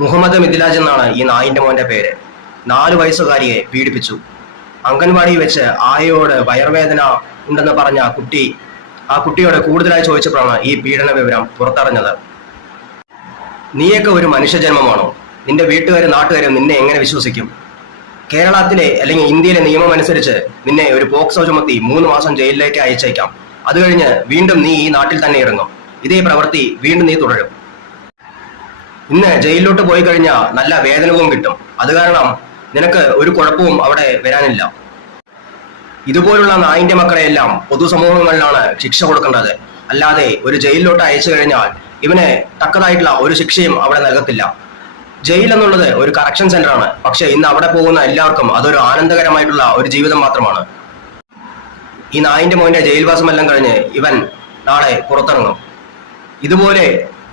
മുഹമ്മദ് മിഥിലാജ് എന്നാണ് ഈ നായിന്റെ മോന്റെ പേര്. 4 വയസ്സുകാരിയെ പീഡിപ്പിച്ചു. അംഗൻവാടിയിൽ വെച്ച് ആയയോട് വയറുവേദന ഉണ്ടെന്ന് പറഞ്ഞ ആ കുട്ടിയോട് കൂടുതലായി ചോദിച്ചപ്പോഴാണ് ഈ പീഡന വിവരം പുറത്തറിഞ്ഞത്. നീയൊക്കെ ഒരു മനുഷ്യജന്മമാണോ? നിന്റെ വീട്ടുകാരും നാട്ടുകാരും നിന്നെ എങ്ങനെ വിശ്വസിക്കും? കേരളത്തിലെ അല്ലെങ്കിൽ ഇന്ത്യയിലെ നിയമം അനുസരിച്ച് നിന്നെ ഒരു പോക്സോ ചുമത്തി 3 മാസം ജയിലിലേക്ക് അയച്ചേക്കാം. അത് കഴിഞ്ഞ് വീണ്ടും നീ ഈ നാട്ടിൽ തന്നെ ഇറങ്ങും. ഇതേ പ്രവൃത്തി വീണ്ടും നീ തുടരും. ഇന്ന് ജയിലിലോട്ട് പോയി കഴിഞ്ഞാൽ നല്ല വേതനവും കിട്ടും. അത് കാരണം നിനക്ക് ഒരു കുഴപ്പവും അവിടെ വരാനില്ല. ഇതുപോലുള്ള നായിന്റെ മക്കളെയെല്ലാം പൊതുസമൂഹങ്ങളിലാണ് ശിക്ഷ കൊടുക്കേണ്ടത്. അല്ലാതെ ഒരു ജയിലിലോട്ട് അയച്ചു കഴിഞ്ഞാൽ ഇവന് തക്കതായിട്ടുള്ള ഒരു ശിക്ഷയും അവിടെ നൽകത്തില്ല. ജയിൽ എന്നുള്ളത് ഒരു കറക്ഷൻ സെന്റർ ആണ്. പക്ഷെ ഇന്ന് അവിടെ പോകുന്ന എല്ലാവർക്കും അതൊരു ആനന്ദകരമായിട്ടുള്ള ഒരു ജീവിതം മാത്രമാണ്. ഈ നായിന്റെ മോന്റെ ജയിൽവാസമെല്ലാം കഴിഞ്ഞ് ഇവൻ നാളെ പുറത്തിറങ്ങും. ഇതുപോലെ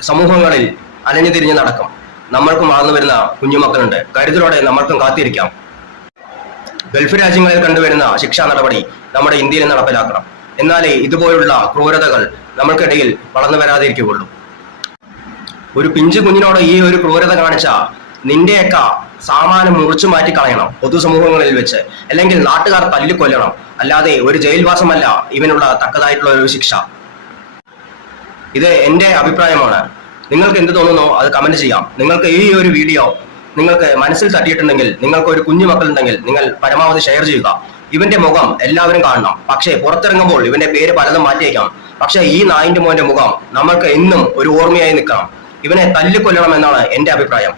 സമൂഹങ്ങളിൽ അലഞ്ഞു തിരിഞ്ഞ് നടക്കും. നമ്മൾക്കും വളർന്നു വരുന്ന കുഞ്ഞുമക്കളുണ്ട്. കരുതലോടെ നമ്മൾക്കും കാത്തിരിക്കാം. ഗൾഫ് രാജ്യങ്ങളിൽ കണ്ടുവരുന്ന ശിക്ഷാ നടപടി നമ്മുടെ ഇന്ത്യയിൽ നടപ്പിലാക്കണം. എന്നാലേ ഇതുപോലുള്ള ക്രൂരതകൾ നമ്മൾക്കിടയിൽ വളർന്നു വരാതിരിക്കുകയുള്ളൂ. ഒരു പിഞ്ചു കുഞ്ഞിനോട് ഈ ഒരു ക്രൂരത കാണിച്ച നിന്റെയൊക്കെ സാമാനം മുറിച്ചു മാറ്റി കളയണം പൊതുസമൂഹങ്ങളിൽ വെച്ച്. അല്ലെങ്കിൽ നാട്ടുകാർ തല്ലിക്കൊല്ലണം. അല്ലാതെ ഒരു ജയിൽവാസമല്ല ഇവനുള്ള തക്കതായിട്ടുള്ള ഒരു ശിക്ഷ. ഇത് എന്റെ അഭിപ്രായമാണ്. നിങ്ങൾക്ക് എന്ത് തോന്നുന്നോ അത് കമന്റ് ചെയ്യാം. നിങ്ങൾക്ക് ഈ ഒരു വീഡിയോ നിങ്ങൾക്ക് മനസ്സിൽ തട്ടിയിട്ടുണ്ടെങ്കിൽ, നിങ്ങൾക്ക് ഒരു കുഞ്ഞു മക്കളുണ്ടെങ്കിൽ നിങ്ങൾ പരമാവധി ഷെയർ ചെയ്യുക. ഇവന്റെ മുഖം എല്ലാവരും കാണണം. പക്ഷേ പുറത്തിറങ്ങുമ്പോൾ ഇവന്റെ പേര് പലതും മാറ്റിയേക്കാം. പക്ഷെ ഈ നായിന്റെ മോന്റെ മുഖം നമ്മൾക്ക് എന്നും ഒരു ഓർമ്മയായി നിൽക്കണം. ഇവനെ തല്ലിക്കൊല്ലണം എന്നാണ് എന്റെ അഭിപ്രായം.